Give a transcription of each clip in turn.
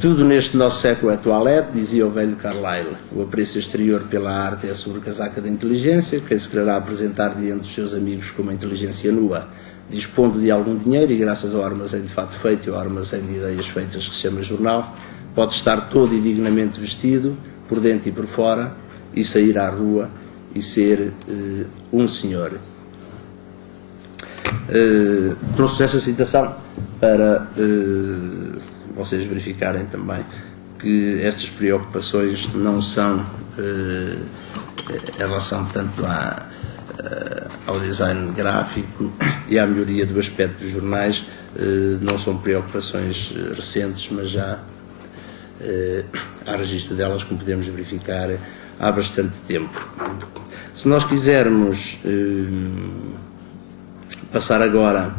Tudo neste nosso século é toilette, dizia o velho Carlyle. O apreço exterior pela arte é a sobrecasaca da inteligência, que se quererá apresentar diante dos seus amigos como a inteligência nua. Dispondo de algum dinheiro e graças ao armazém de fato feito e ao armazém de ideias feitas que se chama jornal, pode estar todo e dignamente vestido, por dentro e por fora, e sair à rua e ser um senhor. Trouxe essa citação para vocês verificarem também que estas preocupações não são em relação tanto ao design gráfico e à melhoria do aspecto dos jornais, não são preocupações recentes, mas já há registro delas, como podemos verificar, há bastante tempo. Se nós quisermos passar agora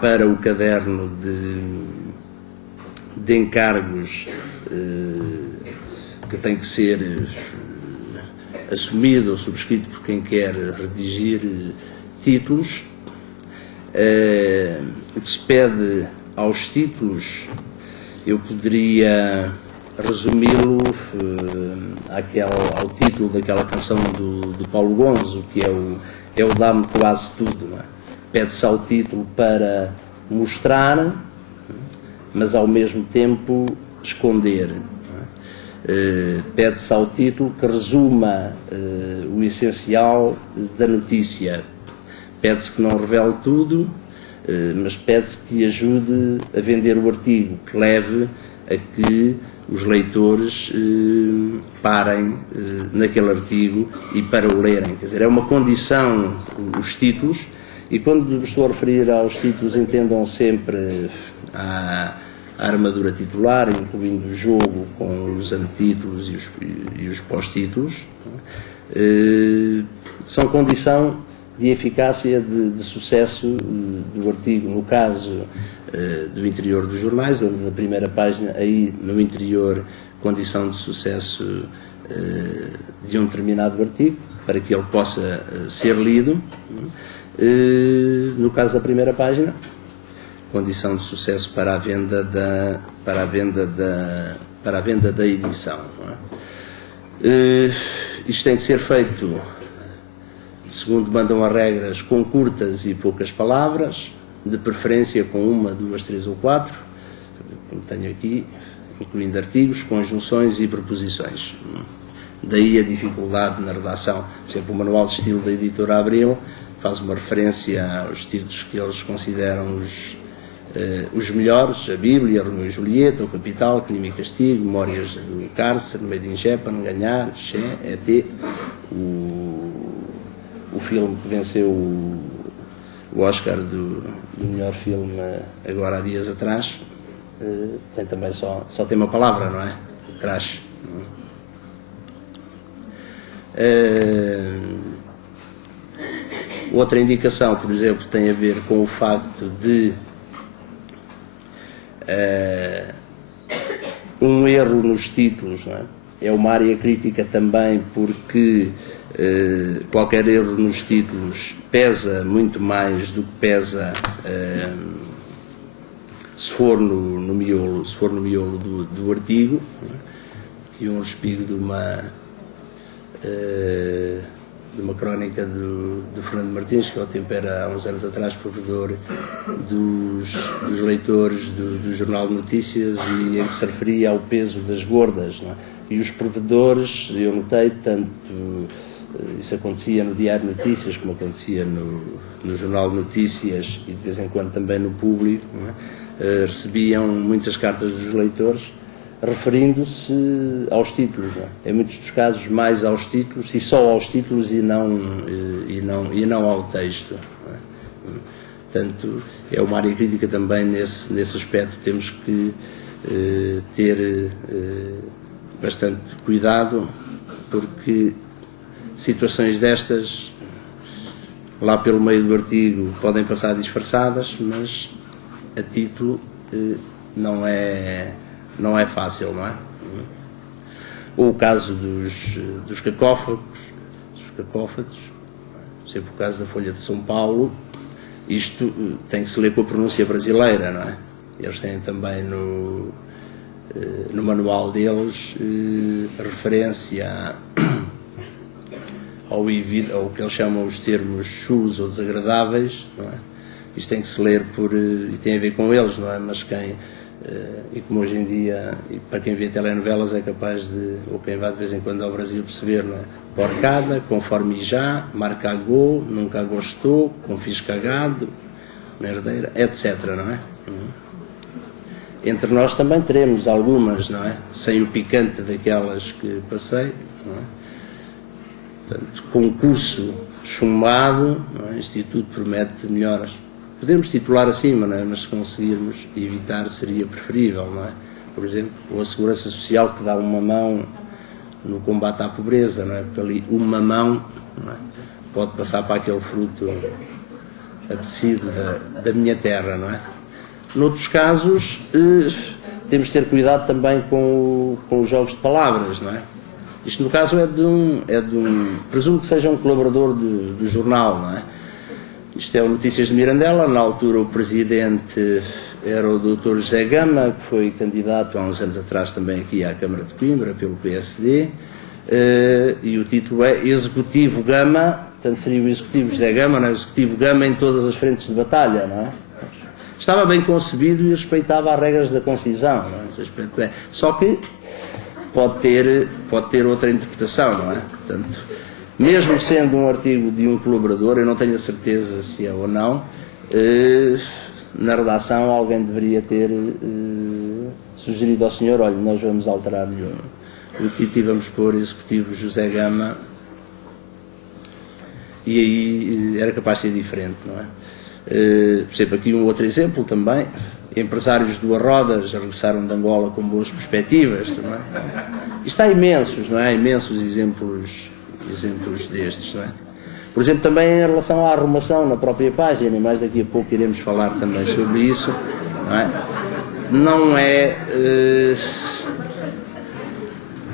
para o caderno de encargos que tem que ser assumido ou subscrito por quem quer redigir títulos, o que se pede aos títulos, eu poderia resumi-lo ao título daquela canção do Paulo Gonzo, que é o Dá-me Quase Tudo, não é? Pede-se ao título para mostrar, mas ao mesmo tempo esconder. Pede-se ao título que resuma o essencial da notícia. Pede-se que não revele tudo, mas pede-se que ajude a vender o artigo, que leve a que os leitores parem naquele artigo e para o lerem. Quer dizer, é uma condição os títulos. E quando estou a referir aos títulos, entendam sempre a armadura titular, incluindo o jogo com os antítulos e os pós-títulos. São condição de eficácia de sucesso do artigo. No caso do interior dos jornais, onde na primeira página, aí no interior, condição de sucesso de um determinado artigo, para que ele possa ser lido. No caso da primeira página, condição de sucesso para a venda da edição. Não é? Isto tem que ser feito, segundo mandam as regras, com curtas e poucas palavras, de preferência com 1, 2, 3 ou 4, como tenho aqui, incluindo artigos, conjunções e preposições. Daí a dificuldade na redação. Por exemplo, o manual de estilo da editora Abril faz uma referência aos títulos que eles consideram os melhores: a Bíblia, Romeu e Julieta, o Capital, Crime e Castigo, Memórias do Cárcere, Made in Japan, Ganhar, Che, ET, o filme que venceu o Oscar do melhor filme agora há dias atrás, tem também só tem uma palavra, não é? Crash. Outra indicação, por exemplo, tem a ver com o facto de um erro nos títulos, não é? É uma área crítica também, porque qualquer erro nos títulos pesa muito mais do que pesa se for no miolo do artigo. Tinha um espigo de uma crónica do Fernando Martins, que ao tempo era, há uns anos atrás, provedor dos leitores do Jornal de Notícias, e em que se referia ao peso das gordas, não é? E os provedores, eu notei, tanto isso acontecia no Diário de Notícias, como acontecia no Jornal de Notícias e de vez em quando também no Público, não é? Recebiam muitas cartas dos leitores referindo-se aos títulos, não é? Em muitos dos casos mais aos títulos, e só aos títulos e não ao texto, não é? Portanto, é uma área crítica também nesse aspecto. Temos que ter bastante cuidado, porque situações destas, lá pelo meio do artigo, podem passar disfarçadas, mas a título não é fácil, não é? Ou o caso dos cacófagos, sempre o caso da Folha de São Paulo. Isto tem que se ler com a pronúncia brasileira, não é? Eles têm também no manual deles referência ao que eles chamam os termos chulos ou desagradáveis, não é? Isto tem que se ler e tem a ver com eles, não é? Mas e como hoje em dia, e para quem vê telenovelas é capaz ou quem vai de vez em quando ao Brasil perceber, não é? Porcada, conforme já, marca gol, nunca gostou, confis cagado, merdeira, etc, não é? Entre nós também teremos algumas, não é? Sem o picante daquelas que passei, não é? Portanto, concurso chumbado, não é? O Instituto promete melhoras. Podemos titular acima, não é? Mas se conseguirmos evitar seria preferível, não é? Por exemplo, ou a Segurança Social que dá uma mão no combate à pobreza, não é? Porque ali uma mão, não é? Pode passar para aquele fruto apetecido da minha terra, não é? Noutros casos, temos de ter cuidado também com os jogos de palavras, não é? Isto no caso é de um presumo que seja um colaborador do jornal, não é? Isto é o Notícias de Mirandela. Na altura o presidente era o Dr. José Gama, que foi candidato há uns anos atrás também aqui à Câmara de Coimbra pelo PSD, e o título é Executivo Gama, portanto seria o Executivo José Gama, não é? O Executivo Gama em todas as frentes de batalha, não é? Estava bem concebido e respeitava as regras da concisão, não é? Nesse aspecto é. Só que pode ter outra interpretação, não é? Portanto, mesmo sendo um artigo de um colaborador, eu não tenho a certeza se é ou não, na redação alguém deveria ter sugerido ao senhor, olha, nós vamos alterar-lhe o título e vamos pôr Executivo José Gama, e aí era capaz de ser diferente, não é? Por exemplo, aqui um outro exemplo também, empresários do Arrodas regressaram de Angola com boas perspectivas, não é? Isto há imensos, não é? Há imensos exemplos destes, não é? Por exemplo, também em relação à arrumação na própria página, e mais daqui a pouco iremos falar também sobre isso, não é? Não é...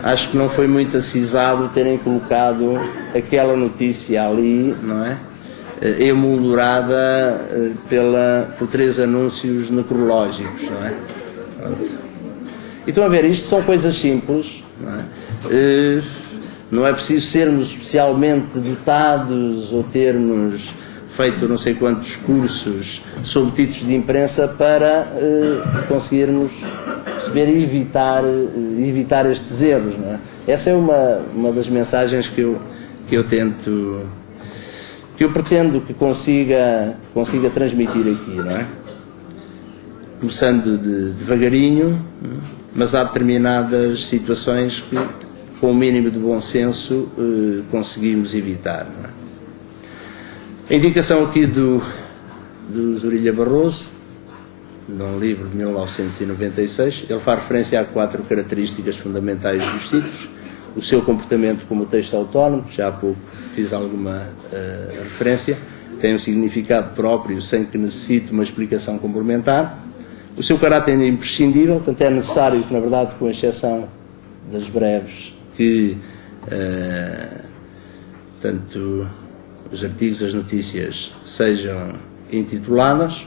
acho que não foi muito acisado terem colocado aquela notícia ali, não é? Emoldurada por 3 anúncios necrológicos, não é? Pronto. E estão a ver, isto são coisas simples, não é? Não é preciso sermos especialmente dotados ou termos feito não sei quantos cursos sob títulos de imprensa para conseguirmos perceber e evitar estes erros, não é? Essa é uma das mensagens que eu tento, que eu pretendo que consiga transmitir aqui, não é? Começando devagarinho, mas há determinadas situações que, com o mínimo de bom senso, conseguimos evitar, não é? A indicação aqui do Zorilha Barroso, num livro de 1996, ele faz referência a 4 características fundamentais dos títulos: o seu comportamento como texto autónomo, já há pouco fiz alguma referência, tem um significado próprio sem que necessite uma explicação complementar, o seu caráter imprescindível, portanto é necessário que, na verdade, com exceção das breves, que tanto os artigos, as notícias sejam intituladas,